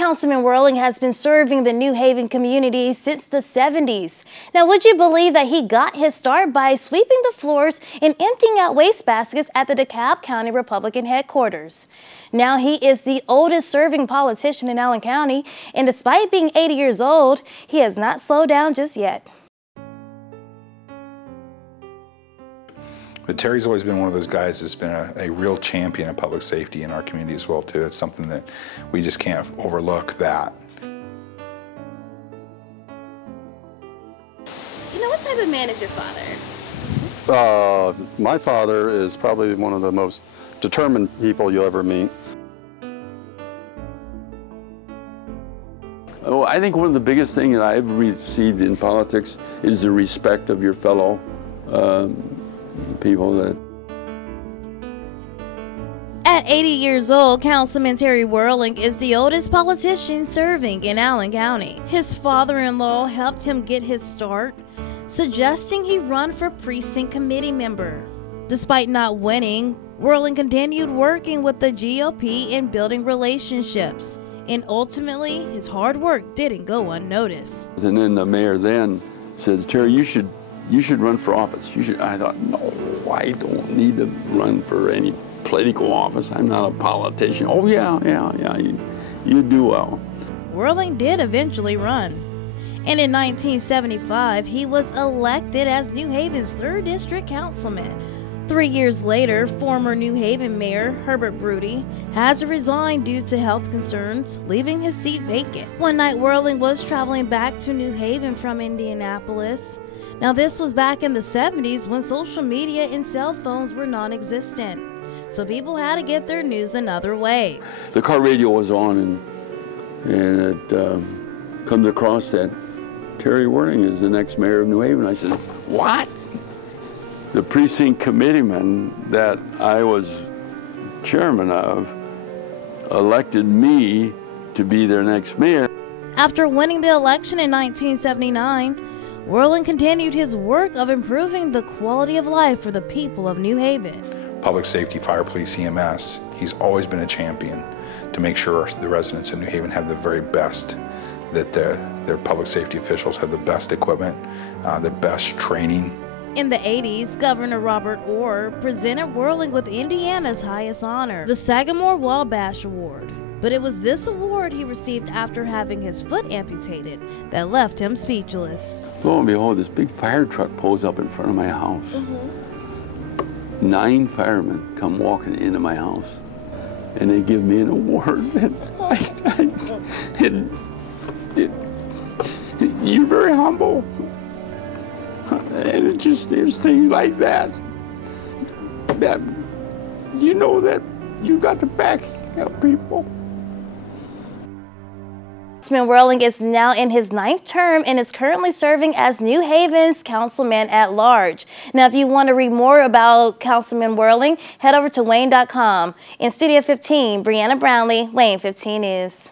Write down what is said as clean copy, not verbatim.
Councilman Werling has been serving the New Haven community since the 70s. Now, would you believe that he got his start by sweeping the floors and emptying out waste baskets at the DeKalb County Republican headquarters? Now he is the oldest serving politician in Allen County, and despite being 80 years old, he has not slowed down just yet. But Terry's always been one of those guys that's been a real champion of public safety in our community as well, too. It's something that we just can't overlook that. You know, what type of man is your father? My father is probably one of the most determined people you'll ever meet. Oh, I think one of the biggest things that I've received in politics is the respect of your fellow people. At 80 years old, Councilman Terry Werling is the oldest politician serving in Allen County. His father-in-law helped him get his start, suggesting he run for precinct committee member. Despite not winning, Werling continued working with the GOP and building relationships. And ultimately, his hard work didn't go unnoticed. And then the mayor then says, Terry, you should run for office. You should. I thought, no, I don't need to run for any political office. I'm not a politician. Oh, yeah, you do well. Werling did eventually run. And in 1975, he was elected as New Haven's 3rd District Councilman. 3 years later, former New Haven Mayor Herbert Broody had to resign due to health concerns, leaving his seat vacant. One night, Werling was traveling back to New Haven from Indianapolis. Now, this was back in the 70s when social media and cell phones were non-existent, so people had to get their news another way. The car radio was on, and it comes across that Terry Werling is the next mayor of New Haven. I said, what? The precinct committeeman that I was chairman of elected me to be their next mayor. After winning the election in 1979, Werling continued his work of improving the quality of life for the people of New Haven. Public safety, fire, police, EMS, he's always been a champion to make sure the residents of New Haven have the very best, that their public safety officials have the best equipment, the best training. In the 80s, Governor Robert Orr presented Werling with Indiana's highest honor, the Sagamore Wabash Award. But it was this award he received after having his foot amputated that left him speechless. Lo and behold, this big fire truck pulls up in front of my house. 9 firemen come walking into my house, and they give me an award. You're very humble. And it's things like that you know that you got to back up people. Councilman Werling is now in his 9th term and is currently serving as New Haven's councilman at large. Now, if you want to read more about Councilman Werling, head over to Wayne.com. In Studio 15, Brianna Brownlee, Wayne 15 News.